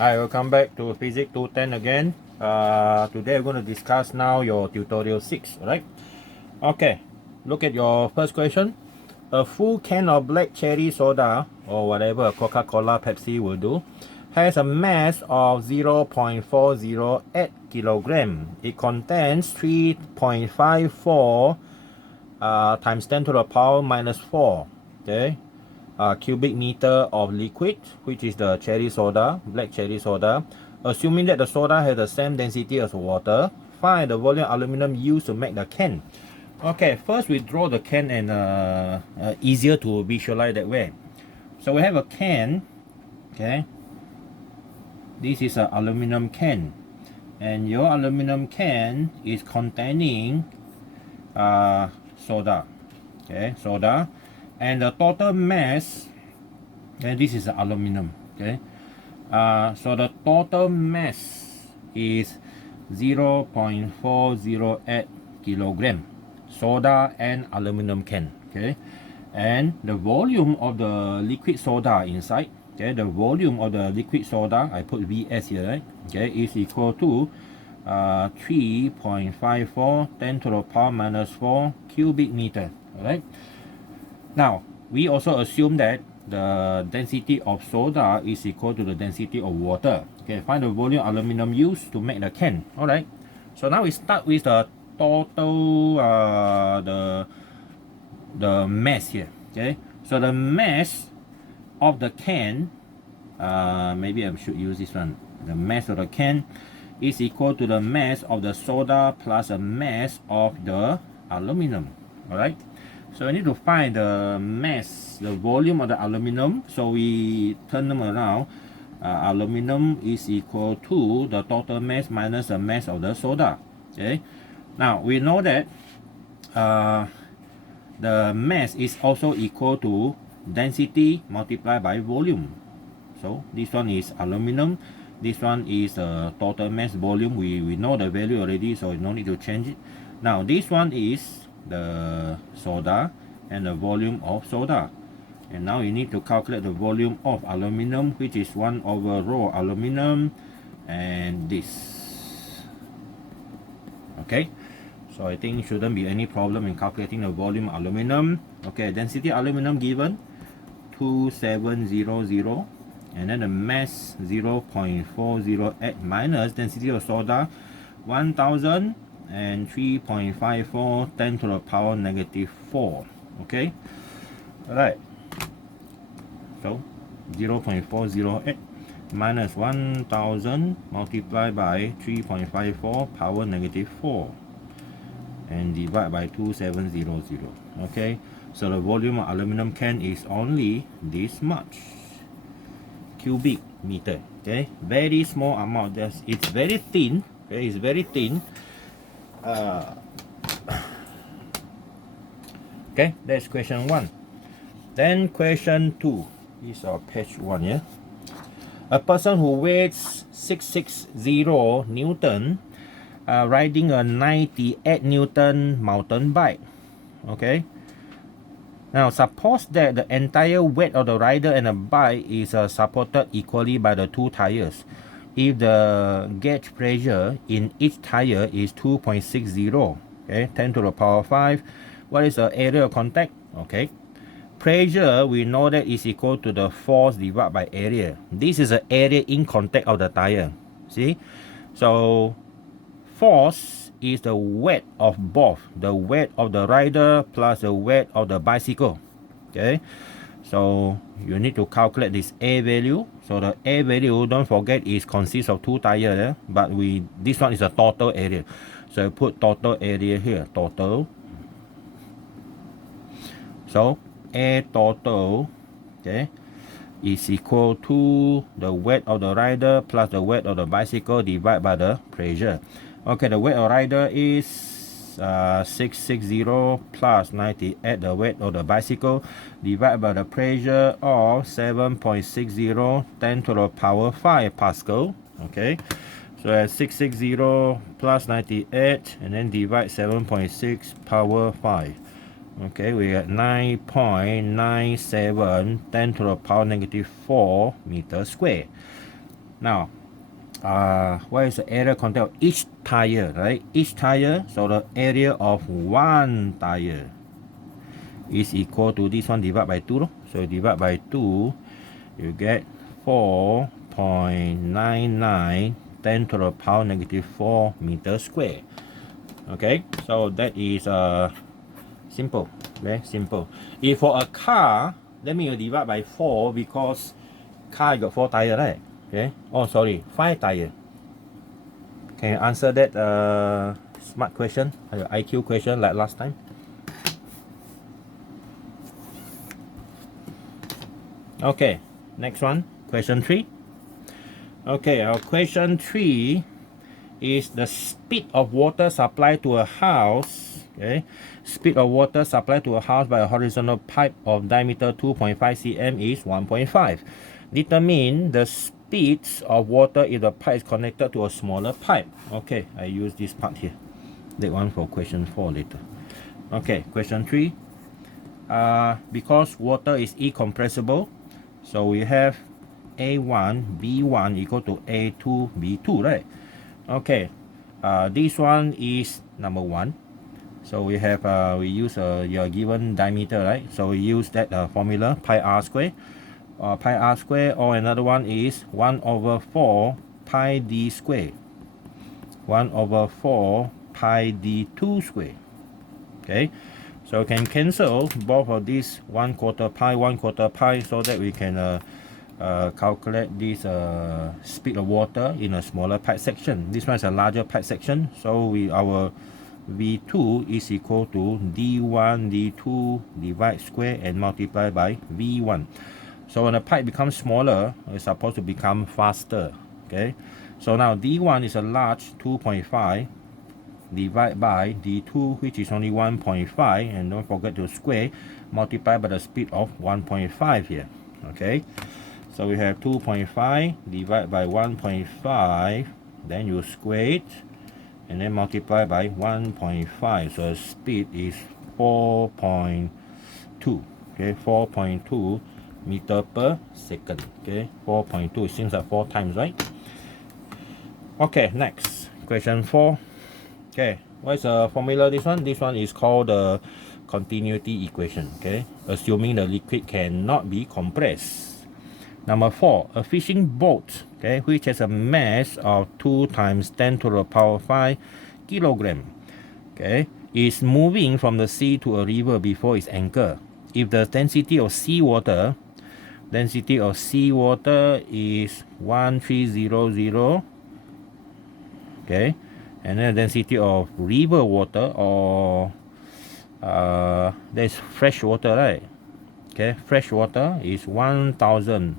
Hi, welcome back to Physics 210 again. Today we're going to discuss now your tutorial 6, right? Okay, look at your first question. A full can of black cherry soda, or whatever Coca-Cola, Pepsi will do, has a mass of 0.408 kilogram. It contains 3.54 times 10 to the power minus 4, okay? Cubic meter of liquid, which is the cherry soda, black cherry soda. Assuming that the soda has the same density as water, find the volume of aluminum used to make the can. Okay, first we draw the can, and easier to visualize that way. So we have a can, okay? This is an aluminum can, and your aluminum can is containing soda, okay, soda. And the total mass, and this is the aluminum, okay. So the total mass is 0.408 kilogram, soda and aluminum can, okay. And the volume of the liquid soda inside, okay, the volume of the liquid soda, I put Vs here, right, okay, is equal to 3.54 10 to the power minus 4 cubic meter, all right. Now, we also assume that the density of soda is equal to the density of water. Okay, find the volume of aluminum used to make the can. Alright, so now we start with the total, the mass here. Okay, so the mass of the can, maybe I should use this one. The mass of the can is equal to the mass of the soda plus the mass of the aluminum. Alright. So we need to find the mass, the volume of the aluminum. So we turn them around. Aluminum is equal to the total mass minus the mass of the soda. Okay. Now we know that the mass is also equal to density multiplied by volume. So this one is aluminum. This one is the total mass volume. We know the value already, so no need to change it. Now this one is the soda and the volume of soda, and now you need to calculate the volume of aluminum, which is 1 over rho aluminum and this. Okay, so I think shouldn't be any problem in calculating the volume of aluminum. Okay, density aluminum given 2700, and then the mass 0.408 minus density of soda 1000 and 3.54 10 to the power negative 4. Okay, all right, so 0.408 minus 1000 multiplied by 3.54 power negative 4 and divide by 2700. Okay, so the volume of aluminum can is only this much cubic meter. Okay, very small amount. It's very thin. Okay, it's very thin. Okay, that's question 1. Then question 2 is page 1 here. A person who weighs 660 Newton riding a 98 Newton mountain bike. Okay, now suppose that the entire weight of the rider and the bike is supported equally by the two tires. If the gauge pressure in each tire is 2.60, okay, 10 to the power 5, what is the area of contact? Okay, pressure, we know that is equal to the force divided by area. This is the area in contact of the tire. See, so force is the weight of both, the weight of the rider plus the weight of the bicycle. Okay, so you need to calculate this A value. So the A value, don't forget, is consists of two tires, but this one is a total area. So I put total area here, total. So A total, okay, is equal to the weight of the rider plus the weight of the bicycle divided by the pressure. Okay, the weight of rider is 660 plus 98, the weight of the bicycle, divided by the pressure of 7.60 10 to the power 5 Pascal. Okay, so at 660 plus 98 and then divide 7.6 power 5. Okay, we got 9.97 10 to the power negative 4 meter square. Now, what is the area content of each tire, right? Each tire, so the area of one tire is equal to this one divided by 2. So divide by 2, you get 4.99 10 to the power negative 4 meters square. Okay, so that is simple, very simple. If for a car, let me divide by 4 because car got 4 tires, right? Okay, oh sorry, 5 tires. Can you answer that smart question, IQ question like last time? Okay, next one, question 3. Okay, our question 3 is the speed of water supply to a house. Okay, speed of water supply to a house by a horizontal pipe of diameter 2.5 cm is 1.5. Determine the speeds of water if the pipe is connected to a smaller pipe. Okay, I use this part here. That one for question 4 later. Okay, question 3. Because water is incompressible, so we have A1 B1 equal to A2 B2, right? Okay, this one is number 1. So we have we use your given diameter, right? So we use that formula pi r square. Pi r square, or another one is 1 over 4 pi d square. 1 over 4 pi d2 square. Okay, so we can cancel both of these 1/4 pi, 1/4 pi, so that we can calculate this speed of water in a smaller pipe section. This one is a larger pipe section, so our V2 is equal to D1 D2 divide square and multiply by V1. So when the pipe becomes smaller, it's supposed to become faster. Okay, so now D1 is a large 2.5 divide by D2, which is only 1.5, and don't forget to square, multiply by the speed of 1.5 here. Okay, so we have 2.5 divided by 1.5, then you square it and then multiply by 1.5, so the speed is 4.2. okay, 4.2 meter per second. Okay, 4.2, it seems like 4 times, right? Okay, next question 4. Okay, what is the formula? This one is called the continuity equation. Okay, assuming the liquid cannot be compressed. Number 4, a fishing boat, okay, which has a mass of 2 times 10 to the power 5 kilogram, okay, is moving from the sea to a river before its anchor. If the density of seawater is 1300, okay, and then the density of river water, or there's fresh water, right? Okay, fresh water is 1000,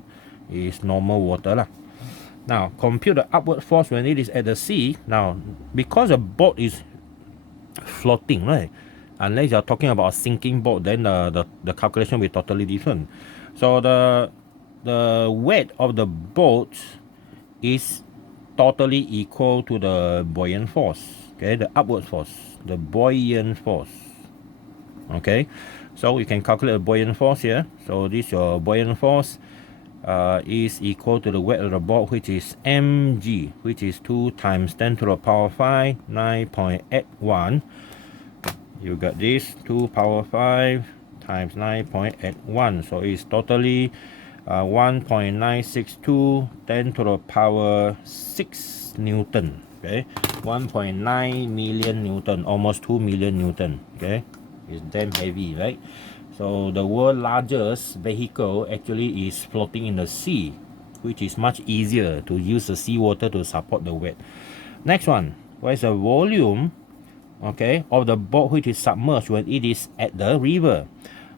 is normal water lah. Now compute the upward force when it is at the sea. Now because the boat is floating, right, unless you're talking about a sinking boat, then the calculation will be totally different. So the weight of the boat is totally equal to the buoyant force. Okay, the upward force, the buoyant force. Okay, so we can calculate the buoyant force here. So this your buoyant force is equal to the weight of the boat, which is mg, which is 2 times 10 to the power 5 9.81. You got this 2 power 5 times 9.81, so it's totally 1.962 10 to the power 6 Newton. Okay, 1.9 million Newton, almost 2 million Newton. Okay, it's damn heavy, right? So the world's largest vehicle actually is floating in the sea, which is much easier to use the seawater to support the weight. Next one, what is the volume, okay, of the boat which is submerged when it is at the river?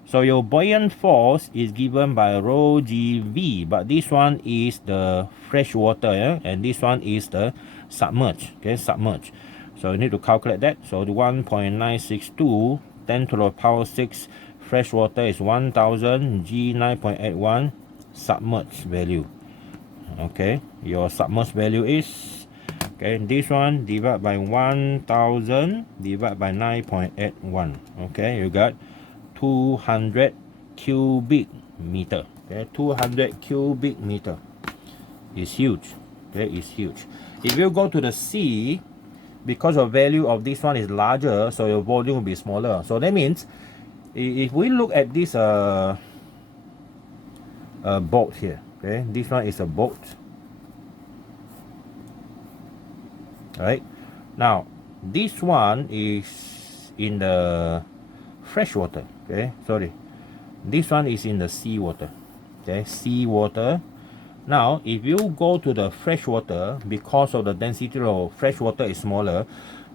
So your buoyant force is given by rho GV, but this one is the fresh water, yeah? And this one is the submerged. Okay, submerged. So you need to calculate that. So the 1.962 10 to the power 6 fresh water is 1000 G 9.81 submerged value. Okay, your submerged value is, okay, this one divided by 1000 divided by 9.81. Okay, you got 200 cubic meter. Okay, 200 cubic meter is huge. okay, is huge. If you go to the sea, because the value of this one is larger, so your volume will be smaller. So that means if we look at this boat here, okay, this one is a boat, right? Now this one is in the fresh water, okay, sorry, this one is in the sea water, okay, sea water. Now if you go to the fresh water, because of the density of fresh water is smaller,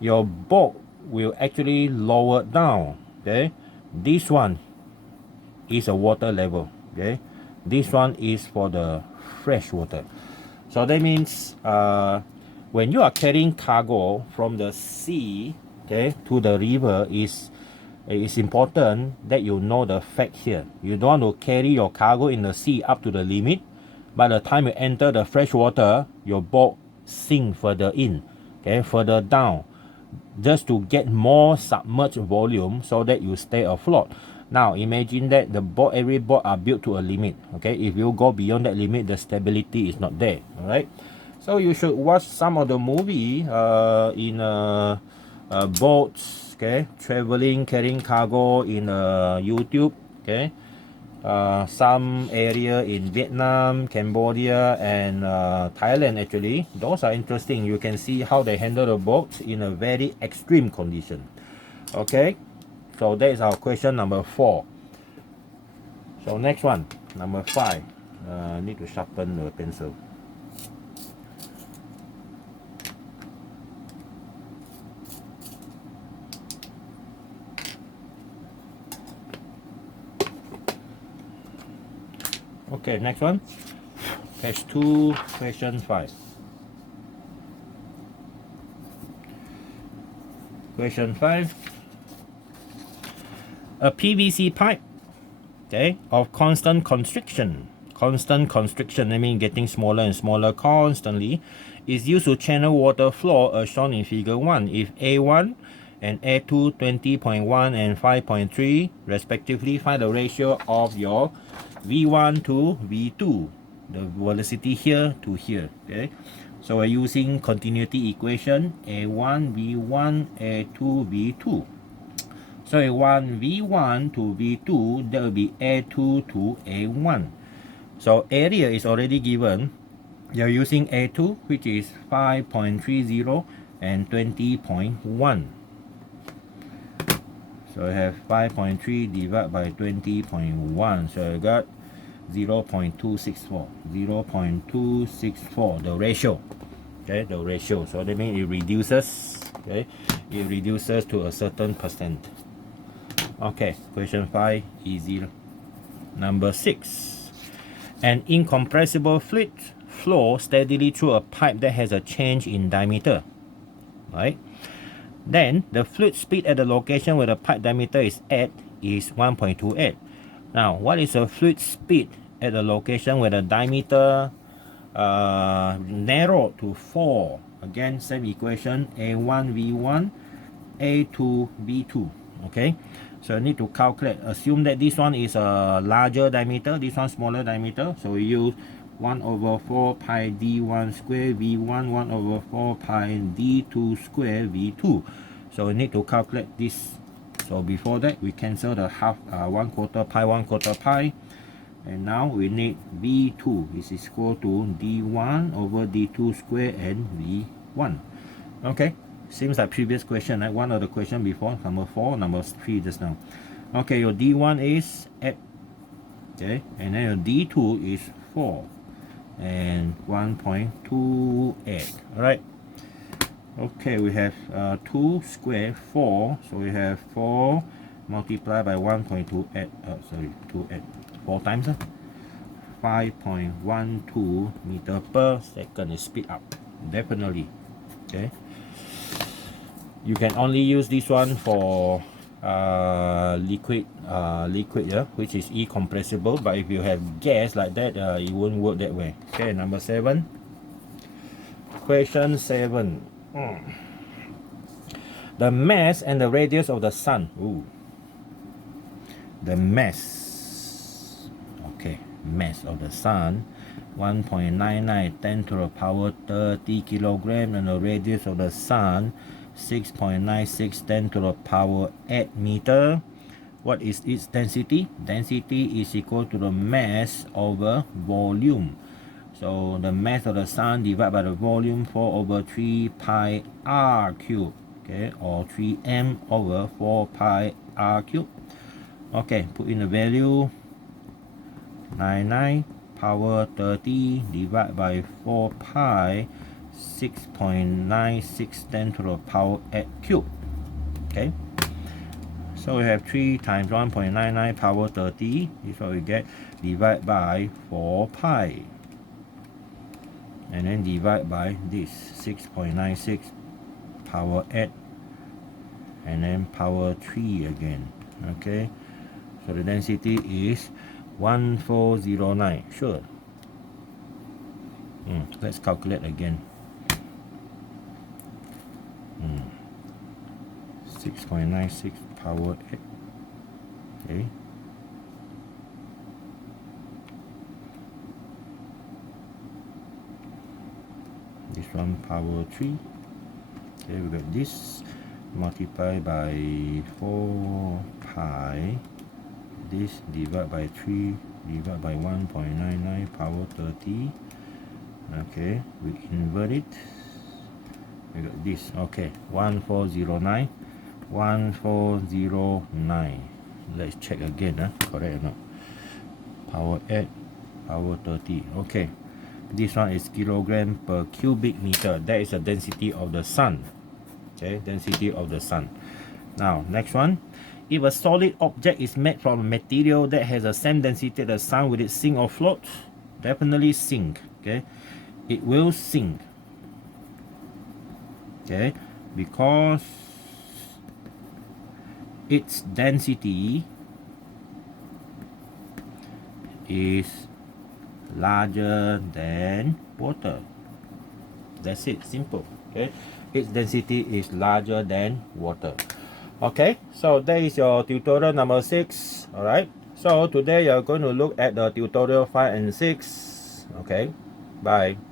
your boat will actually lower down, okay. This one is a water level, okay, this one is for the fresh water. So that means when you are carrying cargo from the sea, okay, to the river, it's important that you know the fact here. You don't want to carry your cargo in the sea up to the limit. By the time you enter the fresh water, your boat sink further in, okay, further down, just to get more submerged volume so that you stay afloat. Now imagine that the boat, every boat are built to a limit, okay. If you go beyond that limit, the stability is not there. All right, so you should watch some of the movie in boats, okay, traveling, carrying cargo in YouTube, okay. Some area in Vietnam, Cambodia, and Thailand. Actually, those are interesting. You can see how they handle the boats in a very extreme condition. Okay, so that is our question number 4. So next one, number 5. Need to sharpen the pencil. Okay, next one. Page 2, question 5. Question 5. A PVC pipe, okay, of constant constriction. Constant constriction, I mean getting smaller and smaller constantly, is used to channel water flow as shown in figure 1. If A1 and A2 20.1 and 5.3 respectively, find the ratio of your V1 to V2, the velocity here to here, okay. So we're using continuity equation, A1 V1 A2 V2. So A1 V1 to V2, that will be A2 to A1. So area is already given. You're using A2, which is 5.30 and 20.1. So I have 5.3 divided by 20.1. So I got 0.264. 0.264, the ratio. Okay, the ratio. So that means it reduces. Okay, it reduces to a certain percent. Okay, question 5, easy. Number 6. An incompressible fluid flows steadily through a pipe that has a change in diameter. Right? Then the fluid speed at the location where the pipe diameter is at is 1.28. Now, what is the fluid speed at the location where the diameter narrowed to 4? Again, same equation, A1 V1, A2 V2. Okay, so I need to calculate. Assume that this one is a larger diameter, this one smaller diameter. So we use 1 over 4 pi d1 square V1, 1 over 4 pi d2 square V2. So we need to calculate this. So before that, we cancel the half, 1/4 pi, 1/4 pi. And now we need V2, which is equal to d1 over d2 square and V1. Okay, seems like previous question, right? One of the question before, number 4, number 3 just now. Okay, your d1 is 8. Okay, and then your d2 is 4 and 1.28. All right. Okay, we have 2 square 4, so we have 4 multiplied by 1.28. Sorry, 28. 4 times 5.12 meter per second is speed up, definitely. Okay, you can only use this one for liquid, yeah, which is incompressible. But if you have gas like that, it won't work that way. Okay, number 7. Question 7. The mass and the radius of the sun. Ooh. The mass. Okay, mass of the sun. 1.99 10 to the power 30 kilogram, and the radius of the sun 6.96 10 to the power 8 meter. What is its density? Density is equal to the mass over volume. So the mass of the sun divided by the volume 4 over 3 pi r cube, okay, or 3m over 4 pi r cube. Okay, put in the value 99 power 30 divided by 4 pi 6.96 10 to the power 8 cube. Okay, so we have 3 times 1.99 power 30 is what we get, divide by 4 pi, and then divide by this 6.96 power 8, and then power 3 again. Okay, so the density is 1409. Sure. Let's calculate again. 6.96 power 8. Okay. This one power 3. Okay, we got this multiplied by 4 pi. This divided by 3 divided by 1.99 power 30. Okay, we invert it. We got this. Okay, 1409. 1409. Let's check again. Correct or not? Power 8, power 30. Okay, this one is kilogram per cubic meter. That is the density of the sun. Okay, density of the sun. Now, next one. If a solid object is made from a material that has the same density as the sun, will it sink or float? Definitely sink. Okay, it will sink. Okay, because its density is larger than water. That's it, simple. Okay, its density is larger than water. Okay, so that is your tutorial number 6. All right, so today you're going to look at the tutorial 5 and 6. Okay, bye.